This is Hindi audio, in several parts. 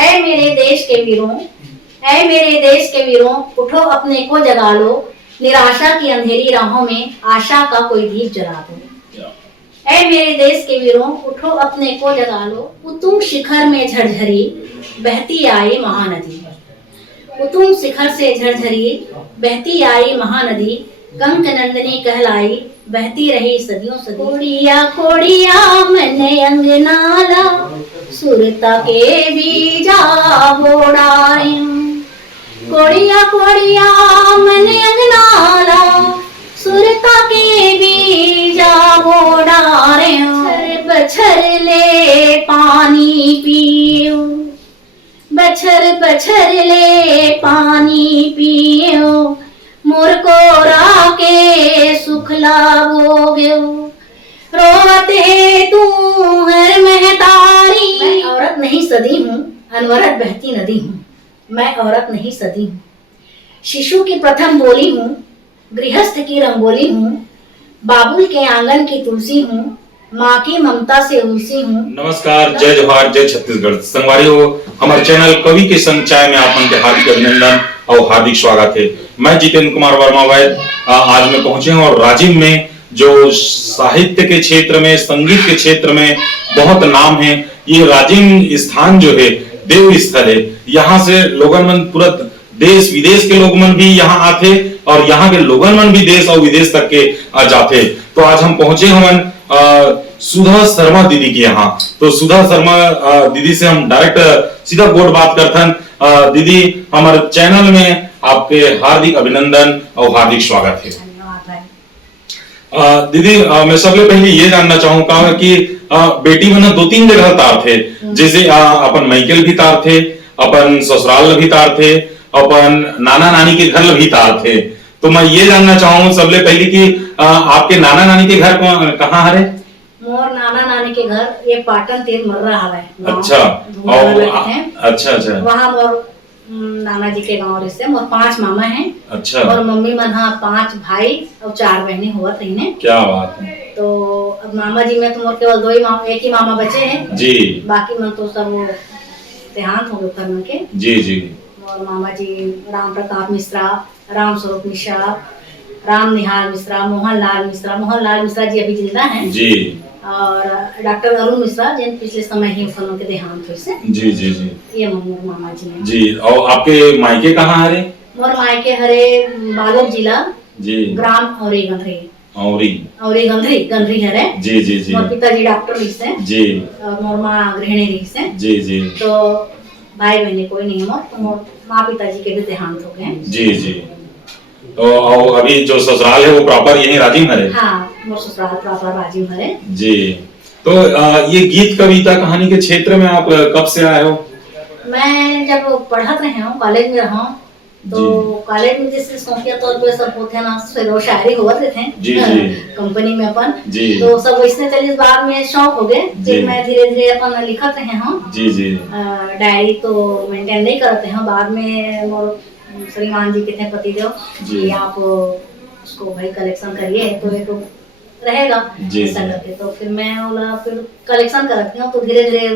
ऐ मेरे देश के वीरों, ऐ मेरे देश के वीरों, उठो अपने को जगा लो, निराशा की अंधेरी राहों में आशा का कोई दीप जला दो। ऐ मेरे देश के वीरों, उठो अपने को जगा लो, उत्तुंग शिखर में झरझरी बहती आई महानदी। उत्तुंग शिखर से झरझरी बहती आई महानदी, कंक नंदिनी कहलाई बहती रही सदियों सदी। कोड़िया कोड़िया मैंने अंगनाला, सुरता के बीजा बोड़ाई। कोड़िया कोड़िया मैंने अंगनाला, सुरता के बीजा बोड़ारे। बछर ले पानी पियो, बछर बछर ले पानी पियो, मोर को राके सुखला बोगे। रोते तू हर महतारी। मैं औरत नहीं सदी हूँ, अनवरत बहती नदी हूँ। मैं औरत नहीं सदी हूँ, शिशु की प्रथम बोली हूँ, गृहस्थ की रंगोली हूँ, बाबुल के आंगन की तुलसी हूँ, माँ की ममता से उलसी हूँ। नमस्कार, जय जोहार, जय छत्तीसगढ़। संगवारी हो हमारे चैनल कवि के संग चाय में आप के हार्दिक अभिनंदन और हार्दिक स्वागत है। मैं जितेंद्र कुमार वर्मा वैद आज मैं पहुंचे हूं और राजिम में जो साहित्य के क्षेत्र में, संगीत के क्षेत्र में बहुत नाम है। ये राजिम स्थान जो है देव स्थल है। यहाँ से लोगन मन पूरा देश विदेश के लोग मन भी यहाँ आते और यहाँ के लोगन मन भी देश और विदेश तक के जाते। तो आज हम पहुंचे हमन सुधा शर्मा दीदी के यहाँ। तो सुधा शर्मा दीदी से हम डायरेक्ट सीधा बोर्ड बात करथन। दीदी, हमारे चैनल में आपके हार्दिक अभिनंदन और हार्दिक स्वागत है। दीदी, मैं सबसे पहले ये जानना चाहूंगा कि बेटी मन 2-3 जगह तार थे, जैसे अपन माइकल भी तार थे, अपन ससुराल भी तार थे, अपन नाना नानी के घर भी तार थे। तो मैं ये जानना चाहूंगा सबसे पहले कि आपके नाना नानी के घर कहाँ हरे? मोर नाना नानी के घर ये पाटन तीर मर्रा हवे। अच्छा, अच्छा अच्छा। वहाँ मोर नाना जी के गांव से मोर 5 मामा हैं। अच्छा। और मम्मी मन 5 भाई और 4 बहनें हुआ रही। क्या बात है। तो अब मामा जी में तो मोर केवल 2 ही मामा, एक ही मामा बचे हैं जी। बाकी मन तो सब देहांत हो गए करने के। जी जी। और मामा जी राम प्रताप मिश्रा, राम स्वरूप मिश्रा, राम निहाल मिश्रा, मोहनलाल मिश्रा जी अभी जिंदा हैं जी। और डॉक्टर अरुण मिश्रा जिन पिछले समय ही उनके के देहांत हुए से। जी जी जी। ये मोर मामा जी हैं। जी। और आपके मायके कहाँ हरे? मोर मायके हरे बालोद जिला जी, ग्राम औरी गंधरी। औरी गंधरी हरे। जी जी जी। मोर पिताजी डॉक्टर रही से जी, और मोर माँ गृहिणी रही से जी जी। तो भाई बहनी कोई नहीं मोर, तो मोर माँ पिताजी के भी देहांत हो गए। जी जी। तो अभी जो ससुराल है वो प्रॉपर यही राजिम हरे? हाँ, मोर ससुराल प्रॉपर राजिम हरे। जी। तो ये गीत कविता कहानी के क्षेत्र में आप कब से आए हो? मैं जब पढ़त रहे हूँ, कॉलेज में रहा तो कॉलेज में जैसे शौकिया तौर पे सब होते ना, शेरो शायरी हुआ थे जी जी। कंपनी में अपन जी। तो सब वैसे चलिए बाद में शौक हो गए कि मैं धीरे धीरे अपन लिखत रहे हूँ। जी जी। डायरी तो मेंटेन नहीं करते हैं। बाद में मोर श्रीमान जी कहते हैं पतिदेव कि आप उसको भाई कलेक्शन करिए तो एक रहेगा ऐसा करके। तो फिर मैं बोला फिर कलेक्शन करती हूँ तो धीरे धीरे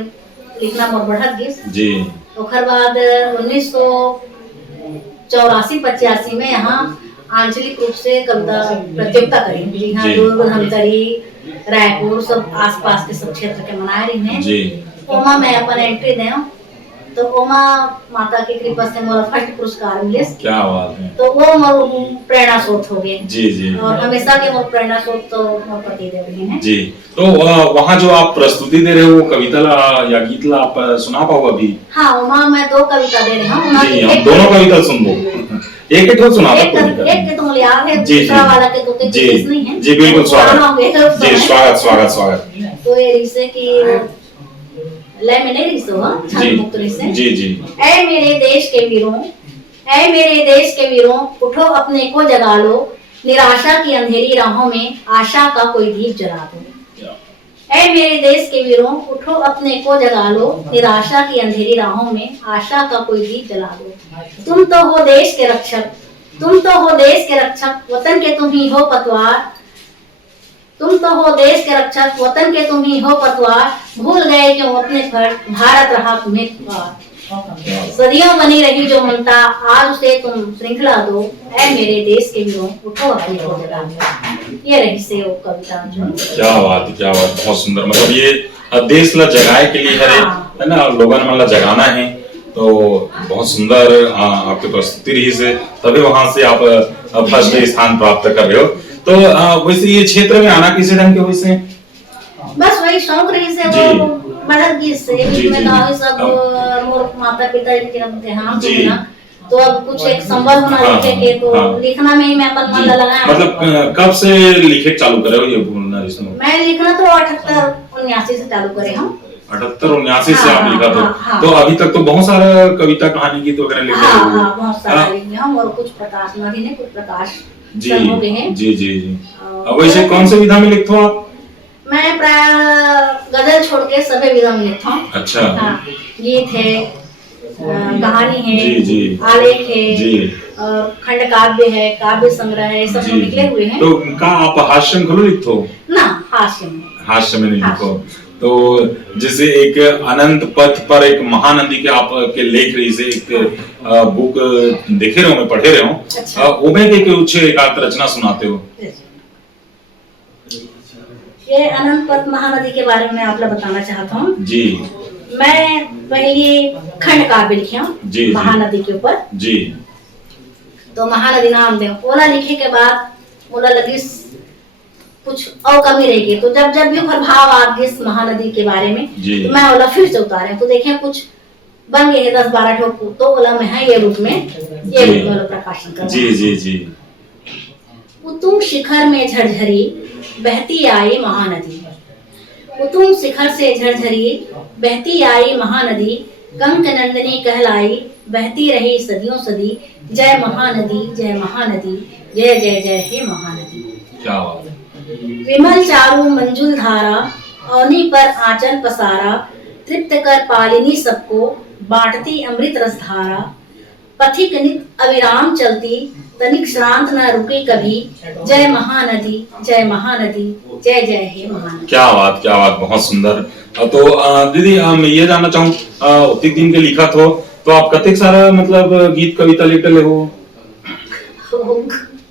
लिखना मोर बढ़त गई जी। ओकर बाद 1984-85 में यहाँ आंचलिक रूप से कविता प्रतियोगिता करी। यहाँ दुर्ग, धमतरी, रायपुर सब आसपास के सब क्षेत्र के मनाए रही हैं। ओमा मैं अपन एंट्री दे तो ओमा माता की कृपा से मोरा फर्स्ट पुरस्कार मिले। क्या बात है। तो वो मोर प्रेरणा स्रोत हो गए। जी जी। और हमेशा के मोर प्रेरणा स्रोत तो मोर पतिदेव ही हैं। जी। तो वहाँ जो आप प्रस्तुति दे रहे हो वो कविता ला या गीत ला आप सुना पाओ अभी? हाँ, वहाँ मैं 2 कविता दे रही हूँ। जी, हम दोनों कविता सुन दो। एक तो सुना एक के तो याद है, दूसरा वाला के तो केस नहीं है। जी बिल्कुल, स्वागत। जी, स्वागत। तो ये रिश्ते की ले में नहीं रिश्ते हुआ छंद मुक्त रिश्ते। जी जी। ऐ मेरे देश के वीरों, ऐ मेरे देश के वीरों, उठो अपने को जगा लो, निराशा की अंधेरी राहों में आशा का कोई दीप जला दो। ऐ मेरे देश के वीरों, उठो अपने को जगा लो, निराशा की अंधेरी राहों में आशा का कोई दीप जला दो। तुम तो हो देश के रक्षक, तुम तो हो देश के रक्षक, वतन के तुम ही हो पतवार। तुम तो हो देश के रक्षक, वतन के तुम ही हो पतवार। भूल गए क्यों अपने फर्ज, भारत रहा तुम्हें पुकार। सदियों बनी रही जो ममता, आज उसे तुम श्रृंखला दो। ऐ मेरे देश के वीरों, उठो अपनी को जगा दो। ये रही से वो कविता जो। क्या बात, क्या बात, बहुत सुंदर। मतलब ये देश ला जगाए के लिए है ना, लोगन मन ला जगाना है। तो बहुत सुंदर आपकी प्रस्तुति रही से, तभी वहां से आप फर्स्ट स्थान प्राप्त कर रहे हो। तो वैसे ये क्षेत्र में आना किसी ढंग के वैसे बस वही शौक रही से जी। वो बढ़त गई से जी, मैं जी। गाँव सब मोर माता पिता इनके देहांत जी। हो ना, तो अब कुछ एक संबल होना हाँ, लिखे के, तो हाँ। लिखना में ही मैं अपन मन लगाया। मतलब कब से लिखे चालू करे हो ये बोलना इसमें? मैं लिखना तो 78-79 से चालू करे हम। 78-79 से हाँ, आप लिखा हाँ, हाँ। तो अभी तक तो बहुत सारा कविता कहानी गीत वगैरह लिखे हाँ हो। हाँ, बहुत सारा हाँ। लिखे हम, और कुछ प्रकाश नदी ने कुछ प्रकाश जी हो गए हैं। जी जी जी। अब वैसे कौन से विधा में लिखते हो आप? मैं प्राय गजल छोड़ के सभी विधा में लिखता हूँ। अच्छा। हाँ, गीत है, कहानी है, जी जी आलेख है, जी और खंड काव्य है, काव्य संग्रह है, सब जी। निकले हुए हैं। तो का आप हास्य में खुलो लिखते हो? ना, हास्य में। हास्य में नहीं लिखो। तो जैसे एक अनंत पथ पर एक महानदी के आप के लेख रही से एक बुक देखे रहो, मैं पढ़े रहे हूँ। अच्छा। उमे के कुछ एक आध रचना सुनाते हो? ये अनंत पथ महानदी के बारे में आप लोग बताना चाहता हूँ जी। मैं पहली खंड काव्य लिखी हूँ जी। महानदी के ऊपर। जी। तो महानदी नाम दे ओला लिखे के बाद ओला लगी कुछ और कमी रहेगी, तो जब जब भी भाव आ गए इस महानदी के बारे में, जी। तो मैं ओला फिर से उतारे, तो देखें कुछ बन गए 10-12 ठोक, तो ओला मैं है ये रूप में ओला प्रकाशन कर। जी जी जी। उत्तुंग शिखर में झरझरी बहती आई महानदी, उत्तुंग शिखर से झरझरी बहती आई महानदी, कंक नंदिनी कहलाई बहती रही सदियों सदी। जय महानदी जय महानदी, जय जय जय हे महानदी। क्या बात है। विमल चारु मंजुल धारा, औनी पर आंचल पसारा, तृप्त कर पालिनी सबको, बांटती अमृत रस धारा। पथिक नित अविराम चलती, तनिक श्रांत न रुकी कभी। जय महानदी जय महानदी, जय जय हे महानदी। क्या बात, क्या बात, बहुत सुंदर। तो दीदी मैं ये जानना चाहूँ उतिक दिन के लिखत हो तो आप कतेक सारा मतलब गीत कविता लिख ले हो?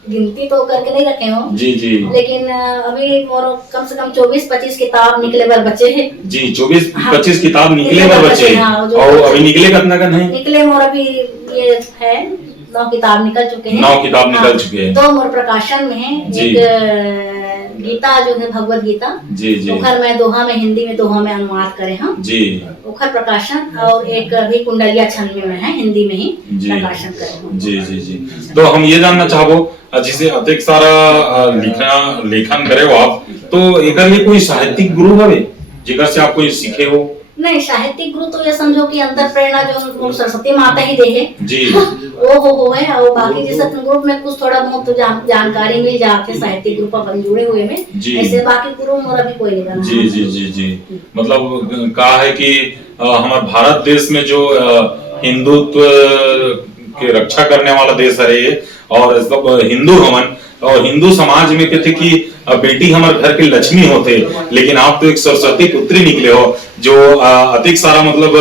गिनती तो करके नहीं रखे हो जी जी। लेकिन अभी मोर कम से कम 24-25 किताब निकले बार बचे हैं जी। 24-25 हाँ, किताब निकले बार बचे। हाँ, और अभी निकले कितना का नहीं? निकले मोर अभी ये है 9 किताब निकल चुके हैं। 9 किताब निकल चुके हैं। 2 मोर प्रकाशन में है, एक गीता जो है भगवत गीता जी जी। ओखर में दोहा में हिंदी में दोहा में अनुवाद करे हम जी। ओखर प्रकाशन, और एक अभी कुंडलिया छंद में है हिंदी में ही जी प्रकाशन करे हम। जी जी जी। तो हम ये जानना चाहबो जिसे अधिक सारा लेखन करे हो आप, तो एकर लिए कोई साहित्यिक गुरु हवे जेकर से आप कोई सीखे हो? नहीं, साहित्यिक गुरु तो ये समझो कि अंतर प्रेरणा जो सरस्वती माता ही दे है जी। वो है, और बाकी जैसे ग्रुप में कुछ थोड़ा बहुत तो जानकारी मिल जाते साहित्यिक ग्रुप अपन जुड़े हुए में, ऐसे बाकी गुरु मोर अभी कोई नहीं बना। जी जी जी जी। मतलब कहा है कि हमारे भारत देश में जो हिंदुत्व के रक्षा करने वाला देश है ये, और सब हिंदू हमन, और हिंदू समाज में कहते कि बेटी हमारे घर के लक्ष्मी होते, लेकिन आप तो एक सरस्वती पुत्री निकले हो जो अधिक सारा मतलब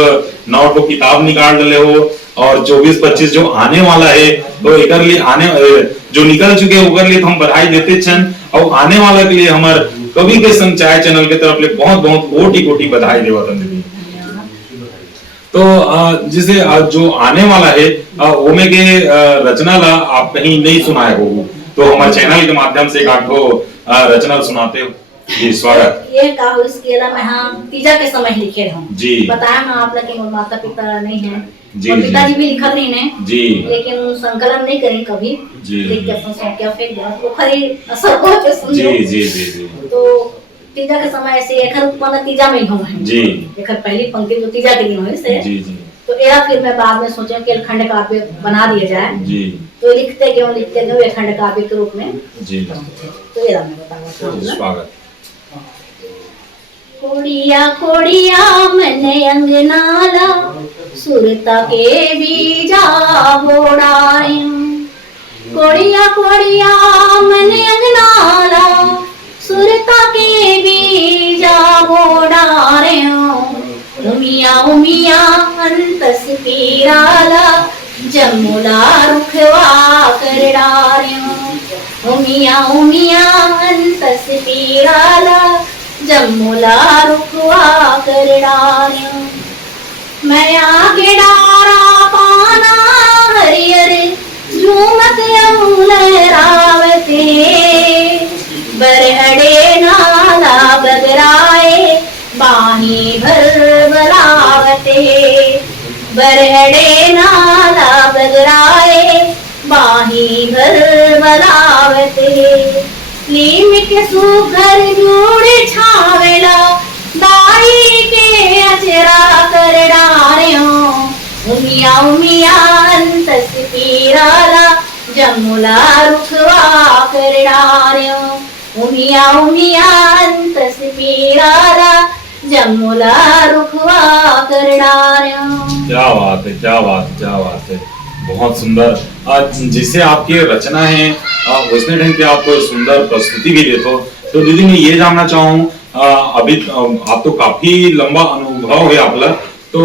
9 किताब निकाल डाले हो, और 24-25 जो आने वाला है तो एक लिए आने जो निकल चुके हैं उनके लिए तो हम बधाई देते छन, और आने वाला के लिए हमारे कवि के संग चाय चैनल के तरफ ले बहुत बहुत कोटि बधाई देवत दीदी। तो जैसे जो आने वाला है ओमे के रचना ला आप कहीं नहीं सुनाए हो, तो हमारे चैनल के माध्यम से एक आठो रचना सुनाते हो जी। स्वागत। ये का हो इसके अलावा मैं हाँ तीजा के समय लिखे रहूं जी। बताया ना आप लोग कि मोर माता पिता नहीं है, जी, और पिताजी जी। भी लिखत नहीं ने जी। लेकिन संकलन नहीं करें कभी जी। लिख के अपन सौंप के फेंक दिया, वो खरी असर हो के समझो। जी जी जी जी। तो तीजा के समय ऐसे एखर उत्पन्न तीजा में ही हो है जी। एखर पहली पंक्ति जो तीजा के दिन हो से जी जी। तो एरा फिर मैं बाद में सोचा कि खंड काव्य बना दिया जाए, जी। तो लिखते क्यों ये खंड काव्य के रूप में। जी। तो एरा मैं बताऊंगा। स्वागत। कोड़िया कोड़िया मैंने अंगनाला, सुरता के बीजा बोड़ाए। कोड़िया कोड़िया मैंने अंगनाला, सुरता के बीजा बोड़ा रे। उमिया अंतस पीराला जमुला रुखवा कर डारियो उमिया अंतस पीराला जमुला रुखवा कर डारियो मैं आगे डारा पाना हरियर झूमत लहरावते बरहड़े नाला बगराए बाही भर बलावते बरहड़े नाला बगराए बाही भर बलावते लीम के सुघर जूड़ छावेला दाई के अचरा कर डारियो उमिया अंतस पीराला जमुला रुखवा कर डारियो उमिया अंतस पीराला जमुला रुखवा कर डारियो। क्या बात है, क्या बात है, क्या बात है, बहुत सुंदर। जिसे आपकी रचना है वैसे ढंग की आप सुंदर प्रस्तुति भी देते हो। तो दीदी मैं ये जानना चाहूँ अभी आप तो काफी लंबा अनुभव है आपला, तो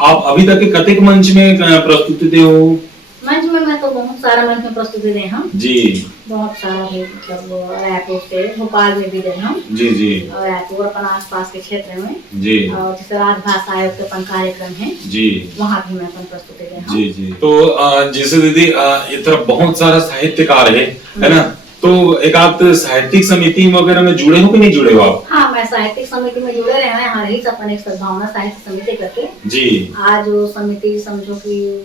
आप अभी तक के कतेक मंच में प्रस्तुति दे हो? मंच में मैं तो बहुत सारा मंच में प्रस्तुति दे हम जी, बहुत सारा भी, मतलब रायपुर से भोपाल में भी दे हम जी जी, और रायपुर अपन आस पास के क्षेत्र में जी, और जैसे राजभाषा आयोग के अपन कार्यक्रम है जी, वहाँ भी मैं अपन प्रस्तुति दे हम। जी जी। तो जैसे दीदी ये तरफ बहुत सारा साहित्यकार है ना, तो एक आप साहित्यिक समिति वगैरह में जुड़े हो कि नहीं जुड़े हो आप? हाँ, मैं साहित्यिक समिति में जुड़े रहे हैं, हाल ही से अपन एक सद्भावना साहित्य समिति करके जी। आज वो समिति समझो कि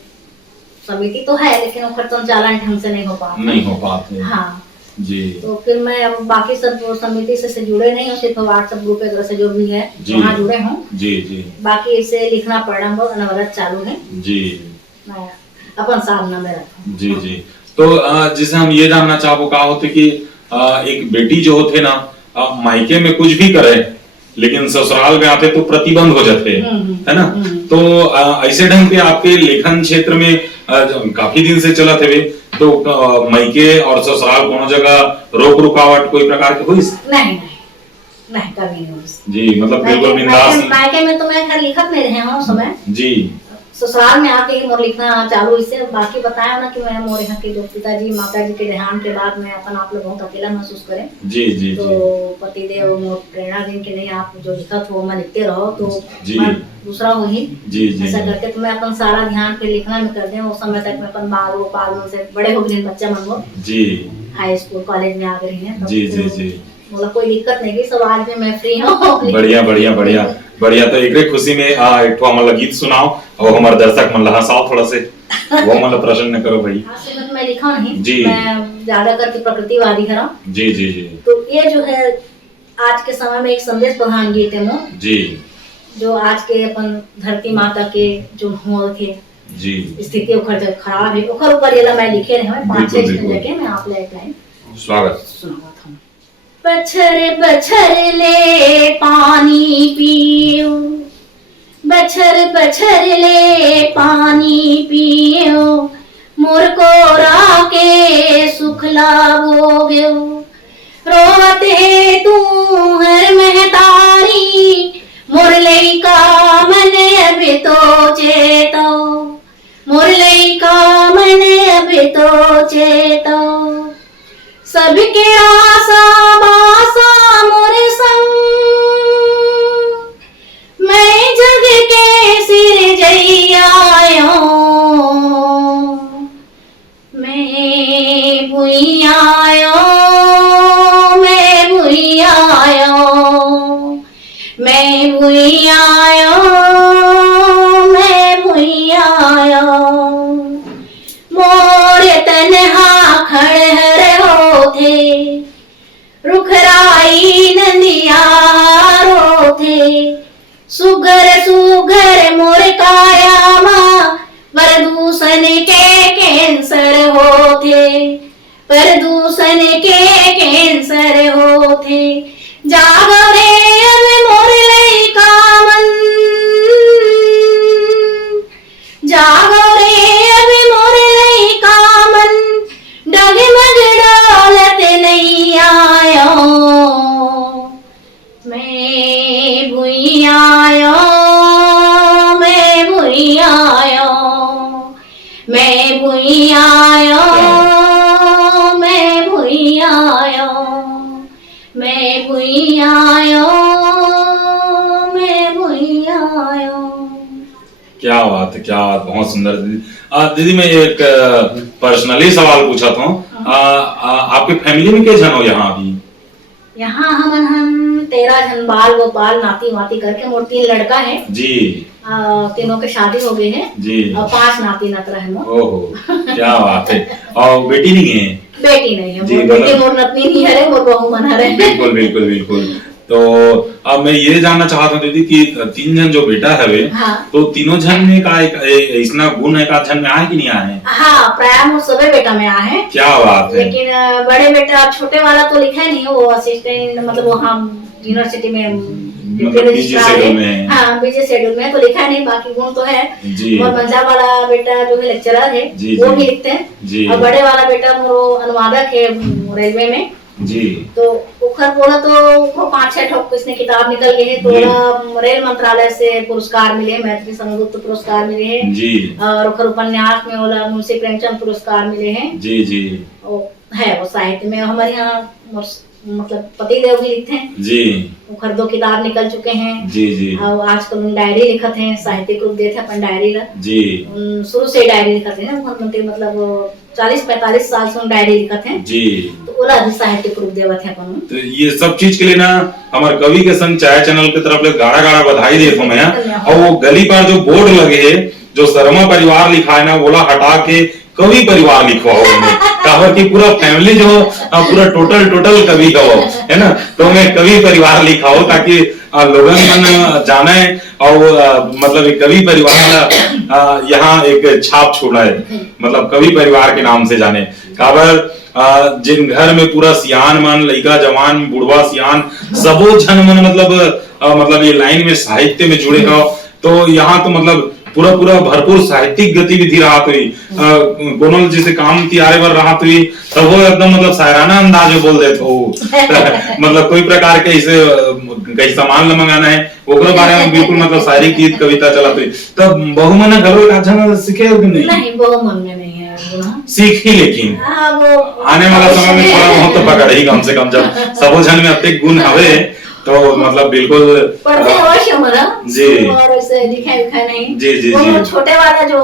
समिति तो है लेकिन वो संचालन ढंग से नहीं हो पाते। हाँ जी। तो फिर मैं अब बाकी सब जो समिति से जुड़े नहीं हूँ, सिर्फ व्हाट्सएप ग्रुप वगैरह से जो भी है वहाँ जुड़े हूँ। जी जी। बाकी इसे लिखना पढ़ना बहुत अनवरत चालू है जी। मैं अपन साधना में रखा। जी जी। तो जैसे हम ये जानना चाहो कहा होते कि एक बेटी जो होते ना मायके में कुछ भी करे लेकिन ससुराल में आते तो प्रतिबंध हो जाते हैं, है ना। तो ऐसे ढंग के आपके लेखन क्षेत्र में काफी दिन से चला थे, तो मायके और ससुराल दोनों जगह रोक रुकावट कोई प्रकार की हुई? नहीं कभी नहीं हुई जी, मतलब बिल्कुल बिंदास। मायके में तो मैं खैर लिखत नहीं रहे हूँ समय जी, ससुराल में आके ही मोर लिखना चालू। इससे बाकी बताया ना कि मैं मोर यहाँ के जो पिताजी माताजी के देहांत के बाद मैं अपन आप लोग बहुत अकेला महसूस करें। जी जी। तो पतिदेव मोर प्रेरणा दिन के नहीं आप जो लिखत हो मैं लिखते रहो तो मैं दूसरा हो ही जी जी। ऐसा करके तो मैं अपन सारा ध्यान पे लिखना में कर दे। उस समय तक मैं अपन बाल पाल से बड़े हो गए बच्चा मन वो जी हाई स्कूल कॉलेज में आ गए हैं। जी जी जी। मतलब कोई दिक्कत नहीं की, सब आज भी मैं फ्री हूँ। बढ़िया बढ़िया बढ़िया बढ़िया। तो एक खुशी में एक ठो मतलब गीत सुनाओ और हमारे दर्शक मन हंसाओ थोड़ा से, वो मतलब प्रश्न करो भाई। मैं लिखा नहीं जी, मैं ज्यादा करके प्रकृतिवादी हूँ। जी जी जी। तो ये जो है आज के समय में एक संदेश प्रधान गीत है मोर जी, जो आज के अपन धरती माता के जो हो थे जी स्थिति ओकर खराब है ओकर ऊपर ये मैं लिखे रहे हैं 5-6 जगह मैं आप ले एक लाइन स्वागत सुनावा था। बछर बछर ले पानी पियो बछर बछर ले पानी पियो मोर को राके सुख लावोगे रोते तू हर महतारी मोर लइका मन अब तो चेतो मोर लइका मन अब तो चेतो सबके आशा बासा मोर संग मैं जग के सिर जइयायो मैं भुइयायो मैं भुइयायो मैं भुइयायो मैं भुइयायो मोर तन्हा खड़हर होथे क्या बात है, क्या बात, बहुत सुंदर दीदी। दीदी मैं एक पर्सनली सवाल पूछा था। आपके फैमिली में के जन हो यहाँ अभी? यहाँ हम 13 जन, बाल गोपाल नाती वाती करके मोर 3 लड़का है जी। तीनों के शादी हो गए हैं जी। और 5 नाती नतरा है मोर। ओहो, क्या बात है। और बेटी नहीं है? बेटी नहीं है जी, मोर, बेटी मोर नतनी नहीं है, मोर बहू मना रहे। बिल्कुल बिल्कुल बिल्कुल। तो अब मैं ये जानना चाहता हूँ दीदी कि 3 जन जो बेटा है वे, हाँ। तो तीनों जन में का इसना गुण है, का जन में आए कि नहीं आए? हाँ, प्राय मोर सबे बेटा में आए हैं। क्या बात है। लेकिन बड़े बेटा, छोटे वाला तो लिखा ही नहीं है, वो असिस्टेंट मतलब वहाँ यूनिवर्सिटी में बिजी शेड्यूल में। हाँ, बिजी शेड्यूल में तो लिखा नहीं, बाकी गुण तो है। जी। और मंझा वाला बेटा जो है लेक्चरर है, जी, वो जी। भी लिखते हैं। जी। और बड़े वाला बेटा वो अनुवादक है रेलवे में। जी। तो उखर बोला तो वो 5-6 ठोक इसने किताब निकल गए हैं, तो रेल मंत्रालय से पुरस्कार मिले, मैत्री समुद्र पुरस्कार मिले हैं जी। और उखर उपन्यास में बोला मुंशी प्रेमचंद पुरस्कार मिले हैं। जी जी। वो है, वो साहित्य में हमारे यहाँ मतलब पति देव भी लिखते हैं। जी। उखर 2 किताब निकल चुके हैं। जी जी। और आजकल उन डायरी लिखत हैं, साहित्यिक रूप देते हैं अपन डायरी ला। जी। शुरू से डायरी लिखत हैं, मुख्यमंत्री मतलब 40-45 साल से डायरी लिखत हैं। जी। तो ओला भी साहित्यिक रूप देवत है अपन। तो ये सब चीज के लिए ना हमारे कवि के संग चाय चैनल की तरफ ले गाड़ा गाड़ा बधाई देता हूं मैं। और वो गली पर जो बोर्ड लगे है, जो शर्मा परिवार लिखा है ना, बोला हटा के कवि परिवार लिखवाओ उन्हें, कहा कि पूरा फैमिली जो पूरा टोटल कवि का हो, है ना। तो मैं कवि परिवार लिखाओ ताकि लोगन मन जाने और मतलब एक कवि परिवार यहाँ एक छाप छोड़ा है, मतलब कवि परिवार के नाम से जाने। काबर जिन घर में पूरा सियान मन, लड़का जवान, बुढ़वा सियान सबो जन मन मतलब ये लाइन में साहित्य में जुड़े हो, तो यहाँ तो मतलब पूरा भरपूर साहित्यिक गतिविधि रहा हुई, गोनल जैसे काम तियारे पर रहा हुई, तब वो एकदम मतलब शायराना अंदाज में बोल देते हो। मतलब कोई प्रकार के इसे कई सामान ल मंगाना है, ओकरे बारे में बिल्कुल मतलब शायरी गीत कविता चला हुई। तब बहु मन घरो एक आधा सीखे नहीं? नहीं, बहु मन में नहीं है, सीखी, लेकिन वो आने वाला समय में थोड़ा बहुत तो पकड़ ही कम से कम, जब सबो जन में अत्ते गुण हवे तो मतलब बिल्कुल पढ़ते अवश्य मरा। जी। और ऐसे लिखा नहीं। जी जी वो जी। छोटे वाला जो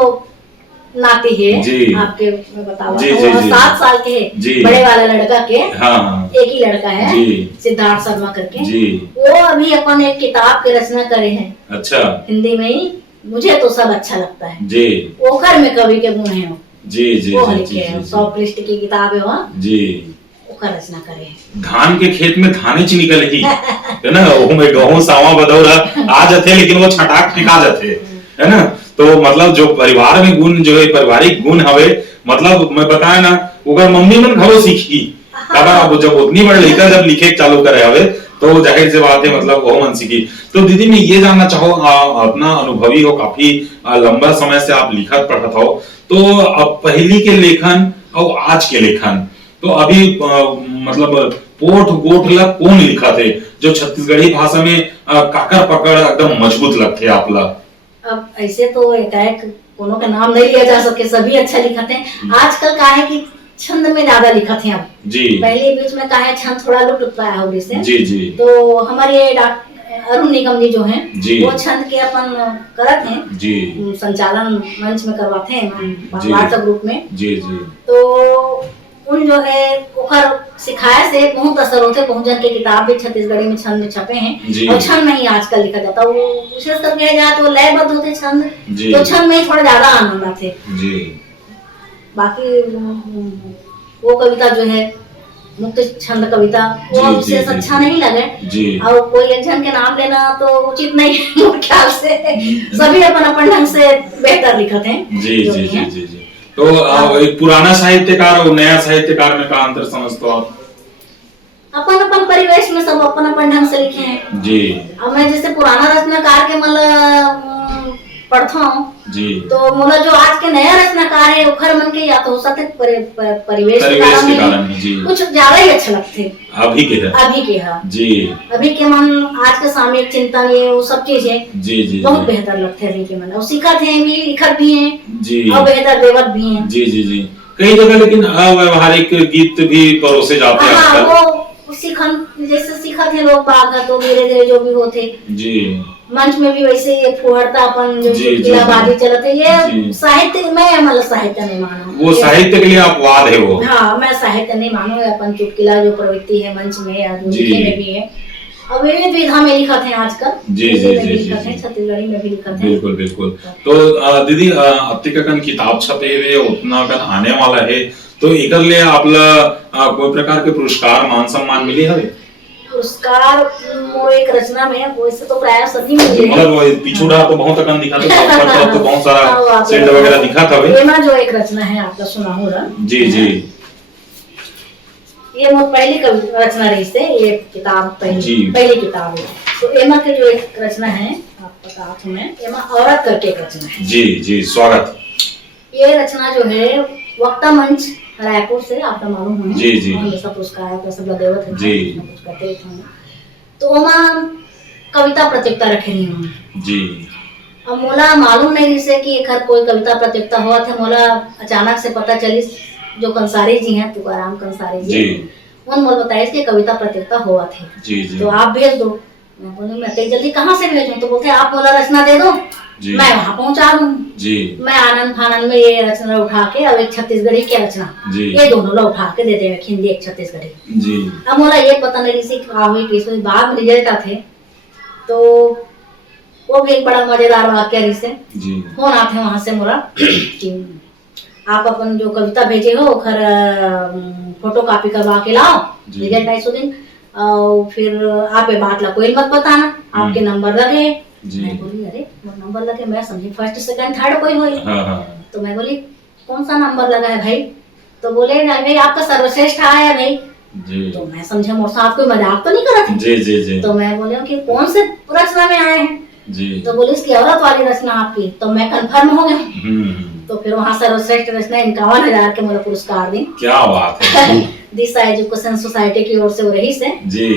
नाती है जी। आपके बताओ, जी, जी, वो जी। 7 साल के है। जी। बड़े वाला लड़का के हाँ। एक ही लड़का है, सिद्धार्थ शर्मा करके। जी। वो अभी अपन एक किताब की रचना करे हैं। अच्छा। हिंदी में ही, मुझे तो सब अच्छा लगता है। जी। ओखर में कवि के गुण है। जी जी। वो लिखे हैं, 100 पृष्ठ की किताब है वहाँ। जी। रचना करे। धान के खेत में धाने च निकलेगी, है ना, वो में गेहूं सावा बदौरा आ जाते, लेकिन वो छटाक फेंका जाते, है ना। तो मतलब जो परिवार में गुण जो है, पारिवारिक गुण हवे, मतलब मैं बताया ना, अगर मम्मी मन घरो सीखी, अब जब उतनी बड़ लड़का जब लिखे चालू करे हवे, तो जाहिर सी बात है मतलब वो मन सीखी। तो दीदी मैं ये जानना चाहो, अपना अनुभवी हो, काफी लंबा समय से आप लिखत पढ़त हो, तो अब पहली के लेखन और आज के लेखन, तो अभी मतलब पोठ गोठ ला कौन लिखा थे जो छत्तीसगढ़ी भाषा में काकर पकड़ एकदम मजबूत लगते आपला? अब ऐसे तो एकाएक कोनो का नाम नहीं लिया जा सके, सभी अच्छा लिखते हैं। आजकल का है कि छंद में ज्यादा लिखते हैं अब। जी। पहले बीच में का है छंद थोड़ा लुट पाया हो जैसे। जी जी। तो हमारे अरुण निगम जी जो हैं, वो छंद के अपन करत हैं। जी। संचालन मंच में करवाते हैं, व्हाट्सएप ग्रुप में। जी जी। तो उन जो है ओखर सिखाया से बहुत असर होते, बहुत जन के किताब भी छत्तीसगढ़ी में छंद में छपे हैं। और छंद में ही आजकल लिखा जाता, वो विशेष करके जाए तो लयबद्ध होते छंद, तो छंद में थोड़ा ज्यादा आनंद आते। जी। बाकी वो कविता जो है मुक्त छंद कविता, वो विशेष अच्छा नहीं लगे। जी। और कोई एक जन के नाम लेना तो उचित नहीं मेरे ख्याल से। सभी अपन अपन ढंग से बेहतर लिखते हैं। जी जी जी जी। तो एक पुराना साहित्यकार और नया साहित्यकार में का अंतर समझते हो आप? अपन अपन परिवेश में सब अपन अपन ढंग से लिखे हैं। जी। अब मैं जैसे पुराना रचनाकार के मतलब पढ़ता हूँ जी, तो मतलब जो आज के नया रचनाकार है उखर मन के या तो हो सकते परिवेश के कारण जी कुछ ज्यादा ही अच्छा लगते अभी के है जी। अभी के मन आज के सामयिक चिंतन ये वो सब चीज है जी जी, बहुत बेहतर लगते हैं अभी के मन। और सीखत है भी, लिखत भी है जी, और बेहतर देवत भी है जी जी जी। कई जगह लेकिन अव्यवहारिक गीत भी परोसे जाते हैं। हाँ, वो सीखन जैसे सीखत है लोग बाग तो धीरे धीरे जो भी होते जी, मंच में भी वैसे ये फुहड़ता अपन जो जी, जी, चुटकुलाबाजी चलत है, जी। ये साहित्य मैं मतलब साहित्य नहीं मानू। वो साहित्य के लिए अपवाद है वो। हाँ, मैं साहित्य नहीं मानू, अपन चुटकुला जो प्रवृत्ति है मंच में या जो जी। लिखे में भी है, अब विविध विधा में लिखत है आजकल, जी, हिंदी जी, में भी जी, लिखत जी, है, जी। छत्तीसगढ़ी में भी लिखत है। बिल्कुल बिल्कुल। तो दीदी अब तक कन किताब छपे हुए उतना कन आने वाला है, तो एकर लिए आपला कोई प्रकार के पुरस्कार मान सम्मान मिले हवे? पुरस्कार मोर एक रचना में वैसे तो प्राय सभी मिले हैं। मतलब वो पिछूड़ा तो बहुत अकन दिखा तो ऊपर तरफ तो बहुत सारा हाँ, सेट वगैरह दिखा था भाई। एमा जो एक रचना है आपका सुनाऊं ना। जी जी ये मोर पहली रचना रही से, ये किताब जी। पहली किताब है। तो एमा के जो एक रचना है आप बता मैं, एमा औरत करके एक रचना है। जी जी स्वागत। ये रचना जो है वक्ता मंच रायपुर से आपका मालूम है। जी, जी। हमेशा पुरस्कार का सब देवत है जी। कुछ करते थे। तो ओमा कविता प्रतियोगिता रखे नहीं हूँ जी अब मोला मालूम नहीं रही से कि एक हर कोई कविता प्रतियोगिता हुआ था। मोला अचानक से पता चली जो कंसारी जी हैं, तुकाराम कंसारी जी, जी उन मोल बताया कि कविता प्रतियोगिता हुआ थे, जी जी तो आप भेज दो। मैं बोली मैं तेज जल्दी कहाँ से भेजूं? तो बोलते आप मोला रचना दे दो, जी मैं वहाँ पहुँचा दूँ। जी मैं आनंद फानंद में ये रचना उठा के और एक छत्तीसगढ़ी की रचना, जी ये दोनों ला उठा के दे दे, हिंदी एक छत्तीसगढ़ी। जी अब मोला ये पता नहीं सी कहा हुई कि इसमें बाद में रिजल्ट आते, तो वो भी एक बड़ा मजेदार वाक्य रही से। जी फोन आते वहां से मोरा कि आप अपन जो कविता भेजे हो खर फोटो कॉपी करवा के लाओ, जी। रिजल्ट आई सो दिन, और फिर आप ये बात ला कोई मत बताना, आपके नंबर लगे। जी। मैं बोली अरे वो नंबर लगे, मैं समझी फर्स्ट सेकंड थर्ड कोई हुई। हाँ हाँ तो मैं बोली कौन सा नंबर लगा है भाई? तो बोले नहीं भाई आपका सर्वश्रेष्ठ आया है भाई। जी तो मैं समझे मोर साथ कोई मजाक तो नहीं करत है। जी जी जी तो मैं बोले कि कौन से रचना में आए हैं? जी तो बोले इसकी औरत वाली रचना आपकी। तो मैं कंफर्म हो गया। हम्म। तो फिर वहाँ सर्वश्रेष्ठ रचना 51,000 के मुझे पुरस्कार दी क्या बात है। दिशा एजुकेशन सोसाइटी की ओर से वो रही से, जी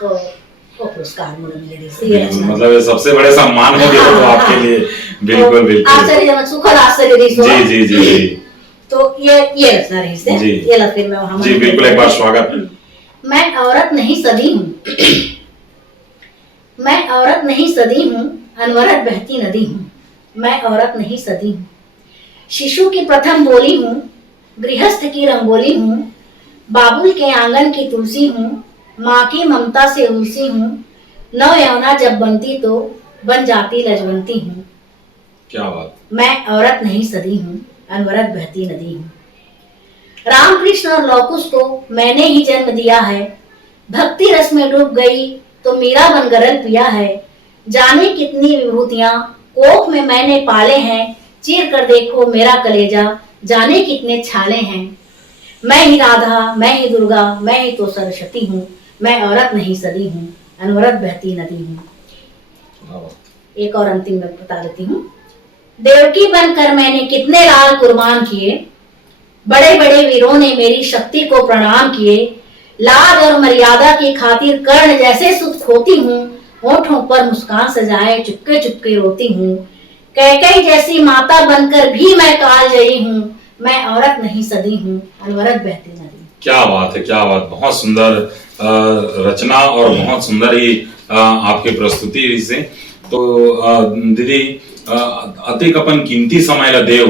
तो वो पुरस्कार मुझे मिले रही से ये बिल्कुल, रचना। मतलब ये सबसे बड़े सम्मान हो गया तो आपके लिए। बिल्कुल बिल्कुल। आश्चर्यजनक सुखद आश्चर्य रही सो। जी जी जी जी तो ये रचना रही से। जी। ये ला फिर मैं वहाँ जी बिल्कुल एक बार स्वागत। मैं औरत नहीं सदी हूँ, मैं औरत नहीं सदी हूँ, अनवरत बहती नदी हूँ। मैं औरत नहीं सदी हूँ, शिशु की प्रथम बोली हूँ, गृहस्थ की रंगोली हूँ, बाबुल के आंगन की तुलसी हूँ, माँ की ममता से उलसी हूँ, नौ यौना जब बनती तो बन जाती लजवंती हूँ। क्या बात। मैं औरत नहीं सदी हूँ, अनवरत बहती नदी हूँ। रामकृष्ण और लौकुश को मैंने ही जन्म दिया है, भक्ति रस में डूब गई तो मीरा बन गरल पिया है। जाने कितनी विभूतियां कोख में मैंने पाले हैं, चीर कर देखो मेरा कलेजा, जाने कितने छाले हैं। मैं ही राधा, मैं ही दुर्गा, मैं ही तो सरस्वती हूँ। मैं औरत नहीं सदी हूँ, अनवरत बहती नदी हूँ। एक और अंतिम में बता देती हूँ। देवकी बनकर मैंने कितने लाल कुर्बान किए, बड़े बड़े वीरों ने मेरी शक्ति को प्रणाम किए। लाज और मर्यादा की खातिर कर्ण जैसे सुख खोती हूँ, होठों पर मुस्कान सजाए चुपके चुपके रोती हूँ। कैकई जैसी माता बनकर भी मैं काल जयी हूँ। मैं औरत नहीं सदी हूँ, अनवरत बहती नदी। क्या बात है, क्या बात। बहुत सुंदर रचना और बहुत सुंदर ही आपकी प्रस्तुति से। तो दीदी अतिक अपन कीमती समय ला देव,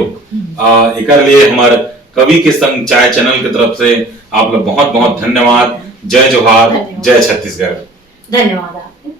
एकर लिए हमारे कवि के संग चाय चैनल की तरफ से आप लोग बहुत बहुत धन्यवाद। जय जोहार, जय छत्तीसगढ़। धन्यवाद आपको।